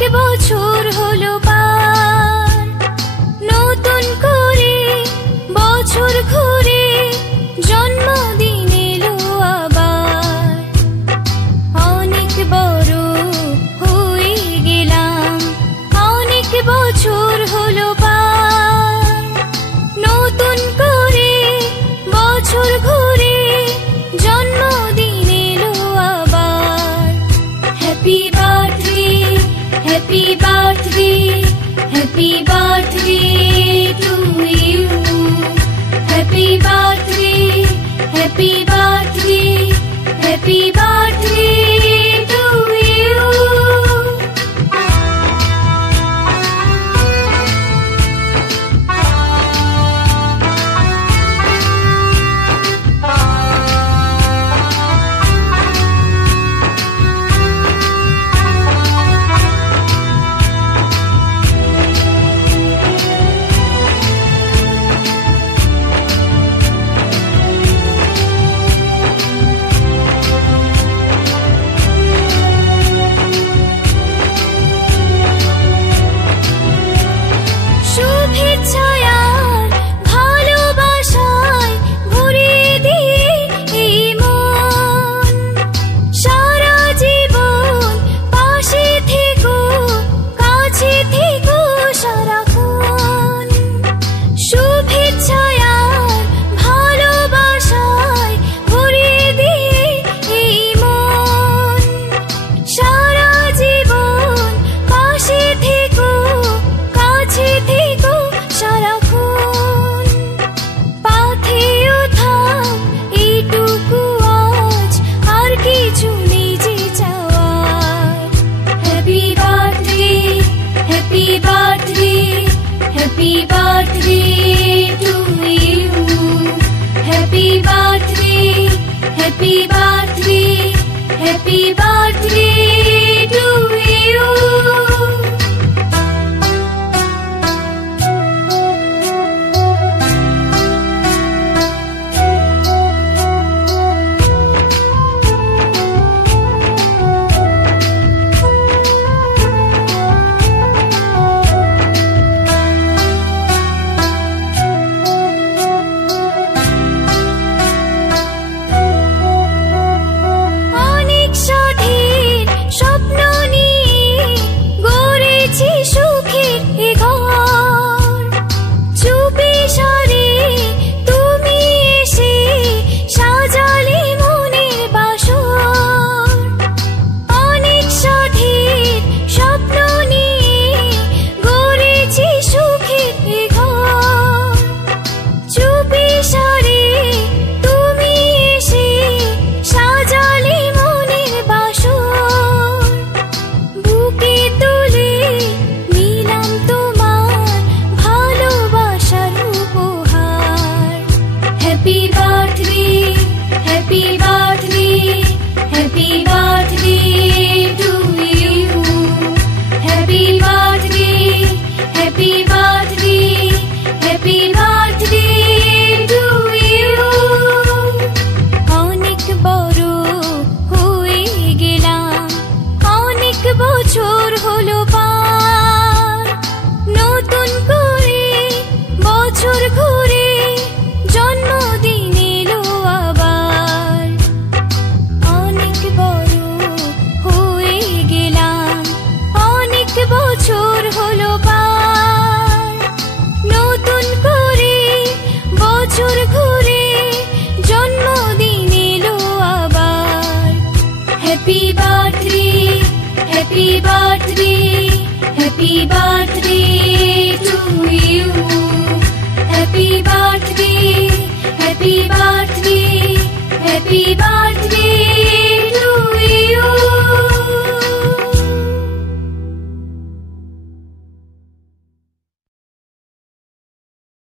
বছর হলো পার, নতুন করে বছর ঘুরে জন্মদিন এলো আবার। অনেক বড় হয়ে গেলাম, অনেক বছর হলো পার, নতুন করে বছর ঘুরে জন্মদিন এলো আবার। Happy birthday, happy birthday, happy birthday to you. Happy birthday, happy birthday, happy birthday to you. Happy birthday to you. Happy birthday, happy birthday, happy birthday to you. বছর হলো পার, নতুন করে বছর ঘুরে জন্মদিন এলো আবার। অনেক বড় হয়ে গেলাম, অনেক বছর হলো পার, নতুন করে বছর ঘুরে জন্মদিন এলো আবার। Happy birthday, happy birthday, happy birthday to you. Happy birthday, happy birthday, happy birthday